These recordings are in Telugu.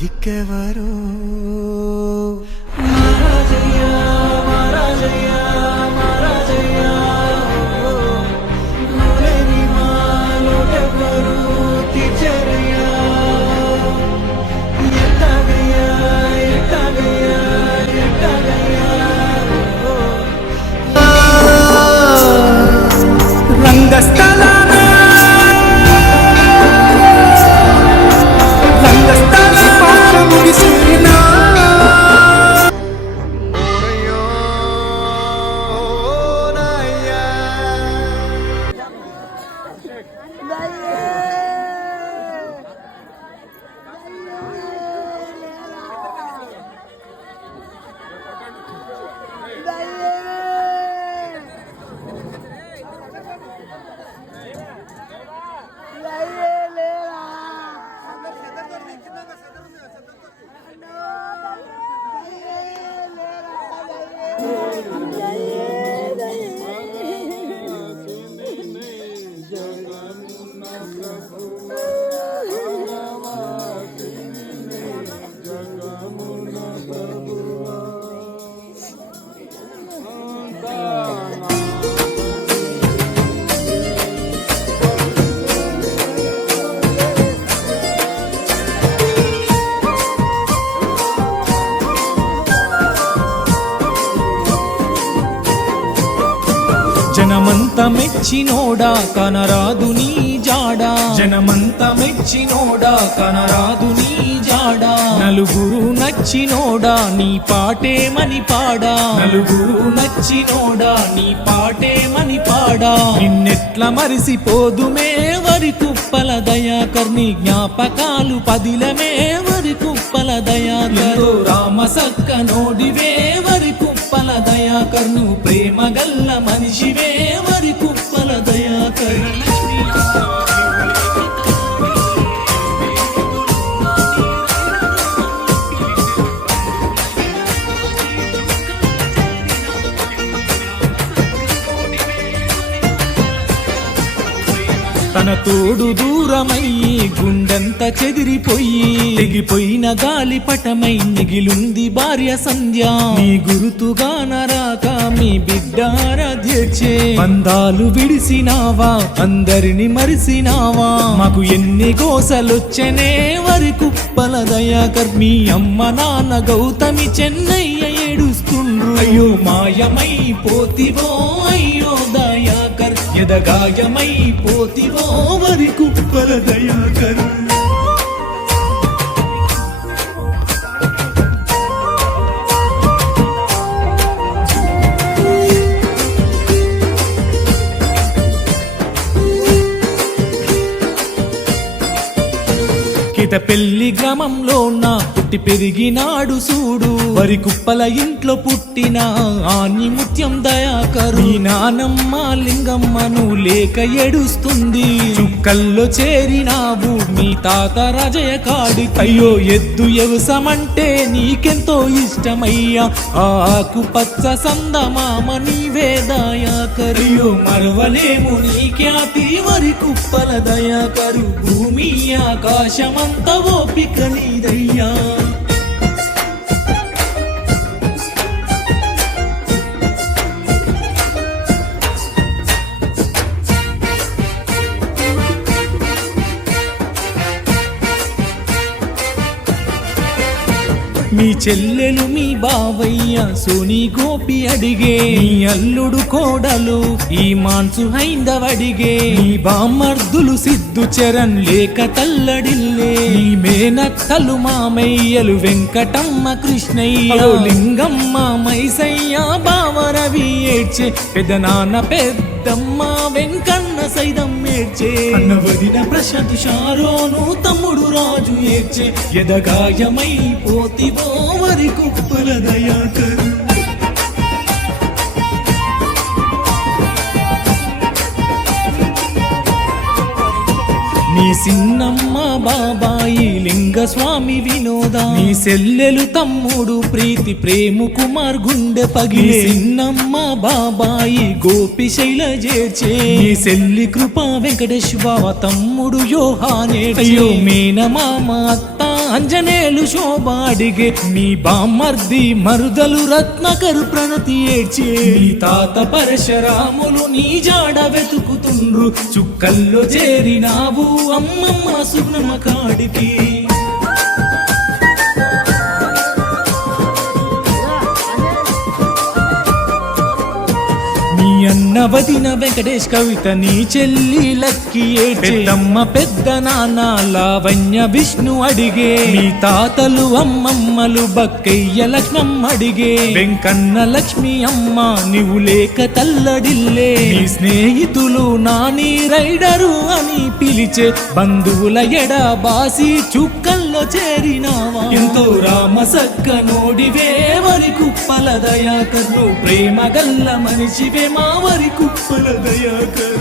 దిక్కెవరో మహారాజయ్యా మహారాజయ్యా మహారాజయ్యా నువ్వేని మాలోటెవరు తీర్చరయ్యా ఎట్టాగయ్యా ఎట్టాగయ్యా ఎట్టాగయ్యా రంగస్థలాన జనమంత మెచ్చినోడా కనరాదు నీ జాడా జనమంత మెచ్చినోడా కనరాదు నీ జాడా నలుగురు నచ్చినోడా నీ పాటేమని పాడా నలుగురు నచ్చినోడా నీ పాటేమని పాడా నిన్నెట్ల మరిసిపోదుమే వరి కుప్పల దయాకర్ నీ జ్ఞాపకాలు పదిలమే వరి కుప్పల దయాకర్ రామ సక్క నోడివే వరి కుప్పల దయాకర్ నువ్వు ప్రేమ గల్ల మనిషివే వరి కుప్పల దయాకర్ తన తోడు దూరమయ్యి గుండెంత చెదిరిపోయి తెగిపోయిన గాలిపటమై మిగిలుంది భార్య సంధ్య నీ గురుతుగా నరాక మీ బిడ్డ ఆరాధ్యచే బంధాలు విడిసినావా అందరిని మరిసినావా మాకు ఎన్ని గోసలొచ్చనే వరి కుప్పల దయాకర్ మీ అమ్మ నాన్న గౌతమి చెన్నయ్య ఏడుస్తుండ్రు అయ్యో మాయమై పోతివో అయ్యో దయాకర్ ఎదగాయమై పోతివో వరి కుప్పల దయాకర్ పెళ్లి గ్రామంలో నా పుట్టి పెరిగినాడు సూడు వరి కుప్పల ఇంట్లో పుట్టిన ఆని ముత్యం దయాకరు నీ నానమ్మ లింగమ్మను లేక ఏడుస్తుంది చుక్కల్లో చేరినావు మీ తాత రాజయ్య కాడి అయ్యో ఎద్దు వ్యవసమంటే నీకెంతో ఇష్టమయ్యా ఆకు పచ్చ సందమామ నీవే దయాకరు అయ్యో మరవలేము నీ ఖ్యాతి వరి కుప్పల దయాకరు భూమి ఆకాశమంత ఓపిక నీదయ్యా మీ చెల్లెలు మీ బావయ్య సోని గోపి అడిగే నీ అల్లుడు కోడలు ఈ మాన్సు హైందవడిగే నీ బామర్దులు సిద్ధు చరణ్ లేక తల్లడిల్లే నీ మేనత్తలు మామయ్యలు వెంకటమ్మ కృష్ణయ్య లింగమ్మ మైసయ్య బావరవి ఏడ్చే పెదనాన్న పెద్దమ్మ వెంకన్న సైదం ఏడ్చే అన్న వదిన ప్రశాంత్ షారోను తమ్ముడు రాజు ఏడ్చే ఎదగాయమై పోతివో వరి కుప్పల దయాకర్ నీ సిన్నమ్మ బాబాయి లింగస్వామి వినోద నీ సెల్లెలు తమ్ముడు ప్రీతి ప్రేమ కుమార్ గుండె పగిలే సిన్నమ్మ బాబాయి గోపి శైల చేర్చే నీ సెల్లి కృపా వెంకటేశ్ బావ తమ్ముడు యోహానే అయ్యో మేనమామ అత్త అంజనేలు శోభాడిగే నీ బామర్ది మరుదలు రత్నకరు ప్రణతి ఏడ్చే నీ తాత పరశురాములు నీ జాడ వెతుకుతుండ్రు చుక్కల్లో చేరినావు అమ్మమ్మ సున్నమ్మ కాడికి నీ అన్న వదిన వెంకటేష్ కవిత నీ చెల్లి లక్కి పెద్దమ్మ పెద్ద నాన్న లావణ్య విష్ణు అడిగే నీ తాతలు అమ్మమ్మలు బక్కయ్య లక్ష్మమ్మ అడిగే వెంకన్న లక్ష్మి అమ్మ నీవు లేక తల్లడిల్లే నీ స్నేహితులు నాని రైడరు అని పిలిచే బంధువుల ఎడ బాసి చుక్కల్లో చేరినావా ఎంతో రామ సక్క నోడివే వరి కుప్పల దయాకర్ను ప్రేమ గల్ల మనిషివే మా వరి కుప్పల దయాకర్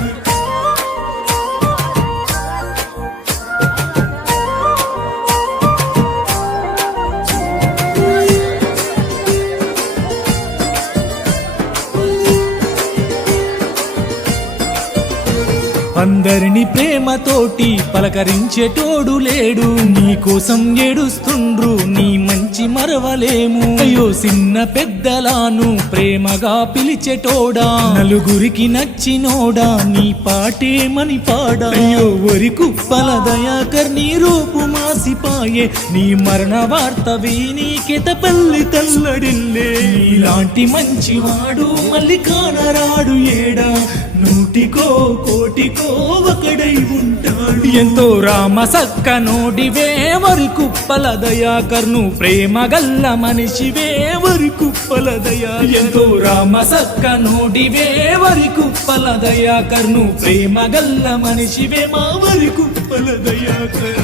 అందరిని ప్రేమతోటి పలకరించేటోడు లేడు నీ కోసం ఏడుస్తుండ్రు నీ మంచి మరవలేము అయ్యో చిన్న పెద్దలాను ప్రేమగా పిలిచేటోడా నలుగురికి నచ్చినోడా నీ పాటేమని పాడా అయ్యో వరి కుప్పల దయాకర్ నీ రూపు మాసిపాయే నీ మరణ వార్త విని కెతపల్లి తల్లడిల్లే నీలాంటి మంచివాడు మళ్ళీ కానరాడు ఏడా నూటికో కోటికో ఒకడై ఉంటాడు ఎంతో రామ సక్క నోడివే వరి కుప్పల దయాకర్ను ప్రేమ గల్ల మనిషివే వరి కుప్పల దయా ఎంతో రామ సక్క నోడివే వరి కుప్పల దయాకర్ను ప్రేమ గల్ల మనిషివే మా వరి కుప్పల దయాకర్